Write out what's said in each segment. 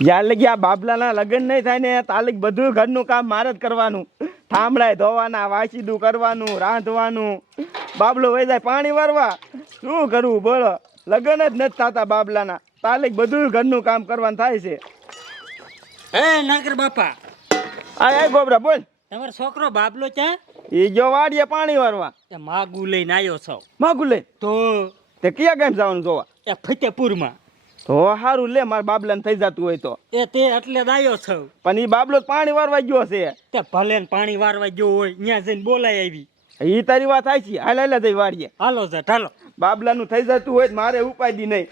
જ્યાં લગી આ બાબલાના લગ્ન નહીં થાય ને તાલીક બધું ઘરનું કામ મારે જ કરવાનું. થાંભળાય ધોવાના વાસીદું કરવાનું રાંધવાનું. બાબલો વહી જાય પાણી વરવા. શું કરવું બોલો? લગ્ન જ નથી થતા બાબલાના. તાલીક બધું ઘરનું કામ કરવાનું થાય છે. એ નાગર બાપા. આ ગોબરા બોલ. તમારો છોકરો બાબલો ક્યાં એ જો વાડીએ પાણી વારવા. માગુ લઈને આવ્યો છો. માગુ લઈ? તો? તે કયા કેમ જવાનું જોવા? એ ફતેપુરમાં. તો હારું લે મારા બાબલા થઈ જતું હોય તો. એ તે એટલે દાયો છો. પણ એ બાબલો પાણી વારવા ગયો છે. તે ભલે ને પાણી વારવા ગયો હોય ત્યાં જઈને બોલાય આવી. એ તારી વાત થાય છે હાલ હાલ જઈ વાડીએ હાલો જટ હાલો. બાબલા બાબલાનું થઈ જતું હોય મારે ઉપાય દી નહીં.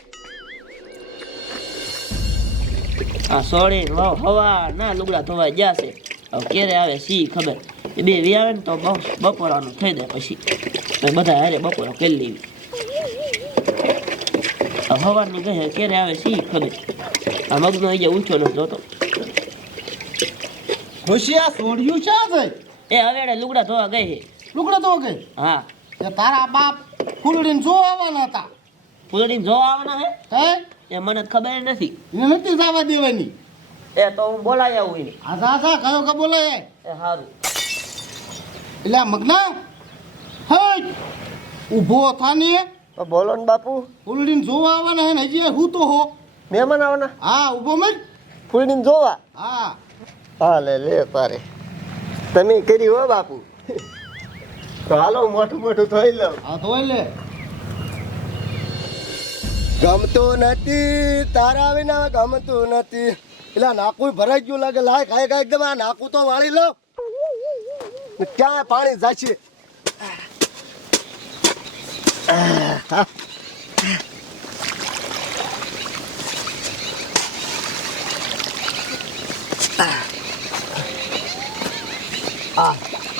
આ સોળી વાવ હવા ના લુગડા ધોવા ગયા છે. હવે ક્યારે આવે સી ખબર. એ બે વ્યાવે આવે ને તો બસ બપોરાનું થઈ જાય પછી. બધા હારે બપોરા કરી લેવી. હવારની કહે ક્યારે આવે સી ખબર. આ મગનો અહીંયા ઊંચો નથી જોતો. હોશિયા સોડ્યું છે ભાઈ એ હવે લુગડા ધોવા ગઈ છે. લુગડા તો ગઈ? હા. એ તારા બાપ ફૂલડીને જો આવવાના હતા. ફૂલડીને જોવા આવવાના હે? હે? એ મને ખબર નથી. એને નથી જવા દેવાની. એ તો હું બોલાવી આવું એને. આજા આજા કયો કે બોલાય. એ સારું એટલે મગના? હે? ઊભો થાને બોલો ને બાપુ. ફૂલડીને જોવા આવવાના હે ને હજી હું તો હો. મહેમાન આવવાના? હા ઊભો મત ફૂલડીને જોવા? હા. હા લે લે તારે તમે કરી હો બાપુ. તો હાલો મોટું મોટું થઈ લો હા ધોઈ લે. ગમતું નથી તારા વિના ગમતું નથી. એટલે નાકું ભરાઈ ગયું લાગે લાય ખાય ખાય એકદમ આ નાકું તો વાળી લો. ક્યાં પાણી જાય છે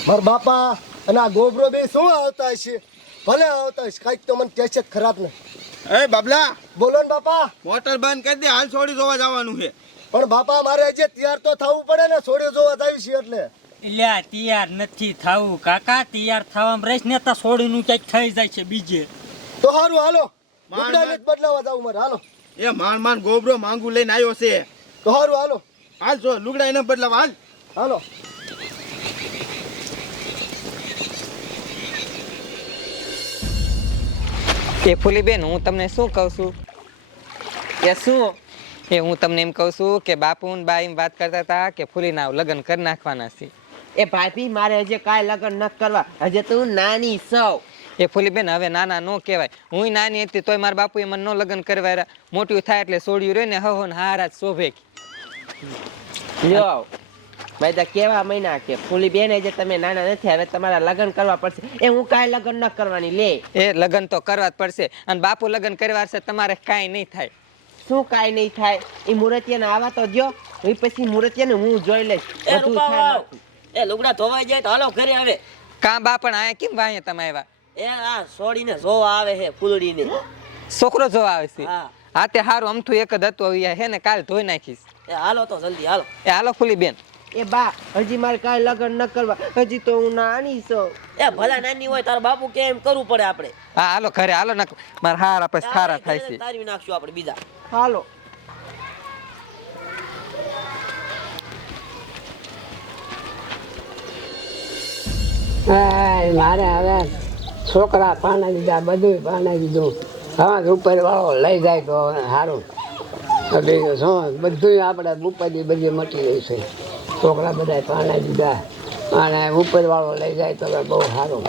મારા બાપા અને આ ગોબરો બે શું આવતા હશે? ભલે આવતા હશે કંઈક તો મને ટેસ્ટ ખરાબ ને એ બાબલા! બોલો ને બાપા. મોટર બંધ કરી દે હાલ છોડી જોવા જવાનું છે. પણ બાપા મારે હજી તૈયાર તો થવું પડે ને છોડી જોવા જાય છે એટલે. આ તૈયાર નથી થવું કાકા તૈયાર થવામાં રહીશ ને તો સોડીનું ક્યાંક થઈ જાય છે બીજે. તો સારું હાલો. માર. નથી બદલાવા જાવ મારે હાલો. એ માન માન ગોબરો માંગુ લઈને આવ્યો છે. તો સારું હાલો. હાલ જો લુગડા એને બદલાવા હાલ. હાલો. એ ફૂલીબેન હું તમને શું કહું છું? એ શું? એ હું તમને એમ કહું છું કે બાપુ ને બાઈ એમ વાત કરતા હતા કે ફૂલીના લગ્ન કરી નાખવાના છે. એ ભાભી મારે હજી કાંઈ લગ્ન ન કરવા. હજી તું નાની સૌ. એ ફૂલીબેન હવે નાના નો કહેવાય. હું નાની હતી તોય મારા બાપુએ મને નો લગ્ન કરવા મોટું થાય એટલે સોડ્યું રહ્યું ને હો ને હારા જ શોભે. લ્યો ભાઈ તો કેવા મહિના કે ફૂલી બેન જે તમે નાના નથી હવે તમારા લગ્ન કરવા પડશે. એ હું કાંઈ લગ્ન ન કરવાની લે. એ લગ્ન તો કરવા જ પડશે. અને બાપુ લગ્ન કરવા છે તમારે કાંઈ નહીં થાય. શું કાંઈ નહીં થાય? એ મુરતિયાને આવા તો જો એ પછી મુરતિયાને હું જોઈ લઈશ. બધું થાય. એ લુગડા ધોવાઈ જાય તો હાલો ઘરે આવે. કાં બા પણ આયા કેમ વાયા તમે આવ્યા એ આ સોડીને જોવા આવે છે ફૂલડીને. છોકરો જોવા આવે છે? હા. હા તે હારું અમથું એક જ હતું હવે હે ને કાલ ધોઈ નાખીશ. એ હાલો તો જલ્દી હાલો. એ હાલો ફૂલી બેન. એ બા હજી મારે કાંઈ લગ્ન ન કરવા. હજી તો હું નાની છું. એ ભલા નાની હોય તારા બાપુ કે એમ કરવું પડે આપણે. હા હાલો ઘરે હાલો ને મારા હારા પછી ખારા થાય છે. તારવી નાખશું આપણે બીજા. હાલો. મારે હવે છોકરા પાણી દીધા બધું પાણી દીધું હવે ઉપર વાળો લઈ જાય તો સારું બીજું શું બધું આપણે ઉપરથી બધી મટી ગઈ છે. છોકરા બધા પાણી દીધા અને ઉપર વાળો લઈ જાય તો હવે બહુ સારું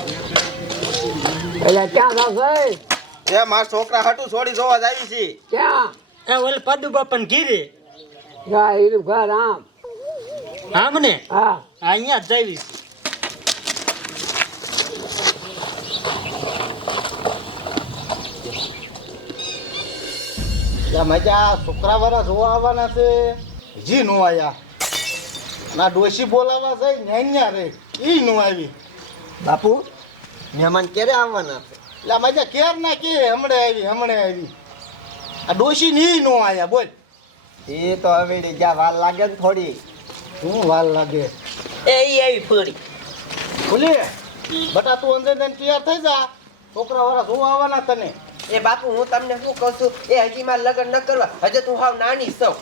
એટલે ક્યાં થશે એ મારા છોકરા હાટું છોડી જોવા જાય છે. ક્યાં? એ ઓલ પદુ બાપન ગીરે. જા હીરું ઘર આમ. આમ ને હા અહીંયા જ મજા છોકરા વાળા જોવા આવવાના છે. હજી નો આયા. ના ડોશી બોલાવા જાય ન્યા રે. ઈ નો આવી. બાપુ મહેમાન ક્યારે આવવાના છે? એટલે મજા કેર ના કે હમણે આવી હમણે આવી. આ ડોશી ની નો આયા બોલ. એ તો હવે જ્યાં વાર લાગે ને થોડી. શું વાલ લાગે? એ ઈ આવી ફૂલડી બોલી બટા તું અંદર જઈને તૈયાર થઈ જા. છોકરા વાળા જોવા આવવાના તને. એ બાપુ હું તમને શું કહું છું? એ હજી મારે લગ્ન ન કરવા. હજે તું હાવ નાની સૌ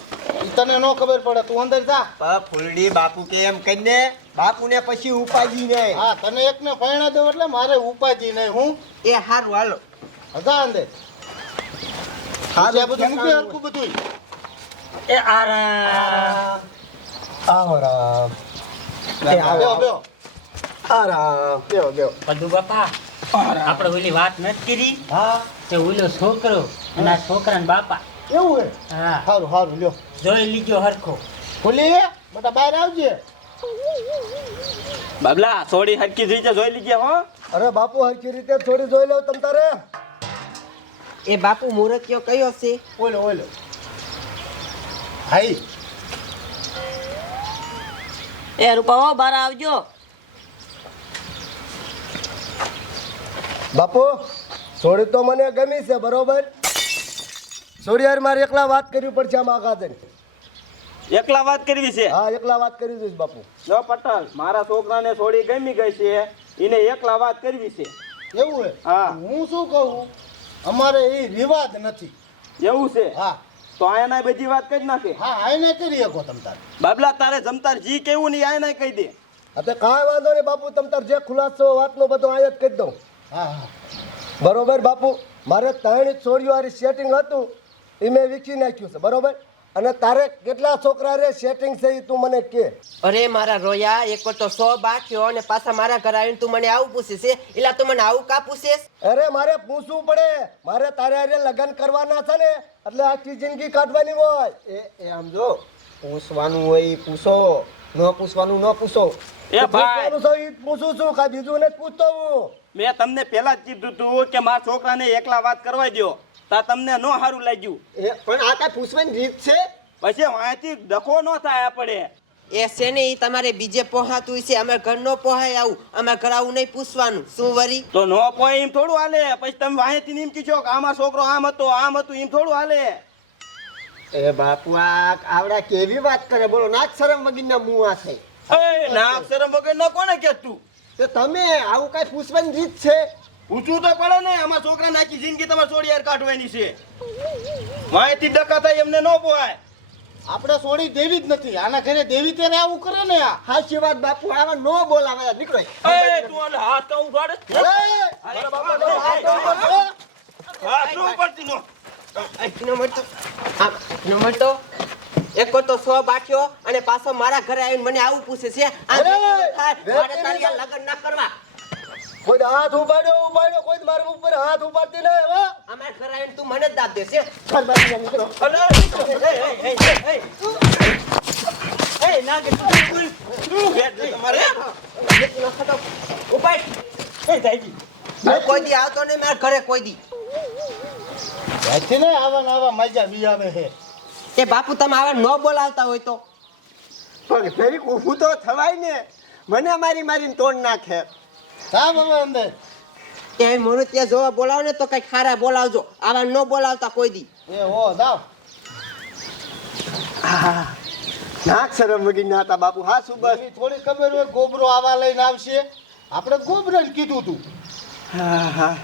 તને નો ખબર પડે. તું અંદર જા. ફૂલડી બાપુ કે એમ કહીને બાપુને પછી ઉપાજી ને હા તને એકને પૈણા દઉં એટલે મારે ઉપાજી નહીં. હું? એ હારું હાલો. હજા અંદર. હા બધું મૂકી હરખું બધું એ આરામ. આરામ. રામ બેહો બેહો. આરામ. બેહો બેહો. બધું બાપા આપણે ઓલી વાત નથી કરી હા. તે ઓલો છોકરો અને આ છોકરાના બાપા. એવું હે? હા. સારું સારું લ્યો. જોઈ લીજો હરખો. ખુલી બધા બહાર આવજે. બાબલા થોડી હરકી રીતે જોઈ લીજે હો. અરે બાપુ હરકી રીતે થોડી જોઈ લો તમ તારે. એ બાપુ મુરતિયો કયો છે? ઓલો ઓલો. હાઈ એ રૂપાઓ બહાર આવજો. બાપુ થોડી તો મને ગમી છે બરોબર? સોરી મારે એકલા વાત કરવી પડશે આમ આગા જઈને એકલા વાત કરવી છે? હા એકલા વાત કરી દઈશ બાપુ. જો પટેલ મારા છોકરાને છોડી ગમી ગઈ છે એને એકલા વાત કરવી છે. એવું હે? હા. હું શું કહું? અમારે એ વિવાદ નથી. એવું છે? હા. તો આયના બધી વાત કરી નાખે. હા આયના કરી શકો તમ તાર. બાબલા તારે જમતાર જી કેવું નહીં આયના કહી દે. અત્યારે કાંઈ વાંધો નહીં બાપુ તમ તાર જે ખુલાસો વાતનો બધો આયા જ કહી દઉં. બરોબર બાપુ. મારે ત્રણ છોડીઓ વાળી સેટિંગ હતું. એ મેં વીખી નાખ્યું છે બરોબર? અને તારે કેટલા છોકરા રે સેટિંગ છે એ તું મને કે. અરે મારા રોયા એક તો સો બાક્યો અને પાછા મારા ઘરે આવીને તું મને આવું પૂછે છે? એલા તું મને આવું કા પૂછે? અરે મારે પૂછવું પડે. મારે તારે હારે લગ્ન કરવાના છે ને એટલે આખી જિંદગી કાઢવાની હોય. એ એ આમ જો પૂછવાનું હોય પૂછો. ન પૂછવાનું ન પૂછો. એ ભાઈ. પૂછું છું કાંઈ બીજું નથી પૂછતો હું. મેં તમને પહેલા જ કીધું તું કે મારા છોકરાને એકલા વાત કરવા દો તા તમને નો સારું લાગ્યું. પણ આ કા પૂછવાની રીત છે? પછી વાંચી ડખો ન થાય આપણે. એ છે ને એ તમારે બીજે પોહાતું છે. અમે ઘર નો પોહાય આવું. અમે ઘર આવું નહીં પૂછવાનું. શું વરી? તો નો પોય એમ થોડું હાલે. પછી તમે વાંચી એમ કીધો કે આમાં છોકરો આમ હતો આમ હતું એમ થોડું હાલે. એ બાપુ આ આવડા કેવી વાત કરે? બોલો નાક શરમ વગીના મુવા આ છે એ ના કોને કે તું? તો તમે આવું કાંઈ પૂછવાની રીત છે? પૂછવું તો પડે ને આમાં છોકરા નાખી જિંદગી તમારે છોડી યાર કાઢવાની છે. માહિતી ડકા થાય એમને ન પોહાય. આપણે સોડી દેવી જ નથી આના ઘરે દેવી તેને આવું કરે ને આ. હાચી વાત બાપુ આવા નો બોલાવે નીકળે. એ તું હાથ ઉગાડ હાથ નો. એક તો સો અને પાછો મારા ઘરે આવીને મને આવું પૂછે છે અરે, મારે તારી આ લગન ના કરવા. કોઈ હાથ ઉપાડ્યો ઉપાડ્યો કોઈ મારા ઉપર હાથ ઉપાડતી ના હવે અમારા ઘરે આવીને તું મને જ દાબ દેશે. એ ના કે તું તમારે? ઉપાડ. એ જાયજી. કોઈ દી આવતો નહીં મારા ઘરે કોઈ દી. ત્યાંથી ને આવા ને આવા મજા બી આવે છે. એ બાપુ તમે આવા ન બોલાવતા હોય તો. પણ ફેરી ઊભું તો થવાય ને. મને મારી મારીને તોડ નાખે. હા બાબા અંદર. એ મને ત્યાં જોવા બોલાવો ને તો કઈ ખારા બોલાવજો. આવા ન બોલાવતા કોઈ દી. એ હો જાવ નાક શરમ વગી હતા બાપુ. હા શું બસ? થોડી ખબર હોય ગોબરો આવા લઈને આવશે. આપણે ગોબરાને કીધું તું. હા હા.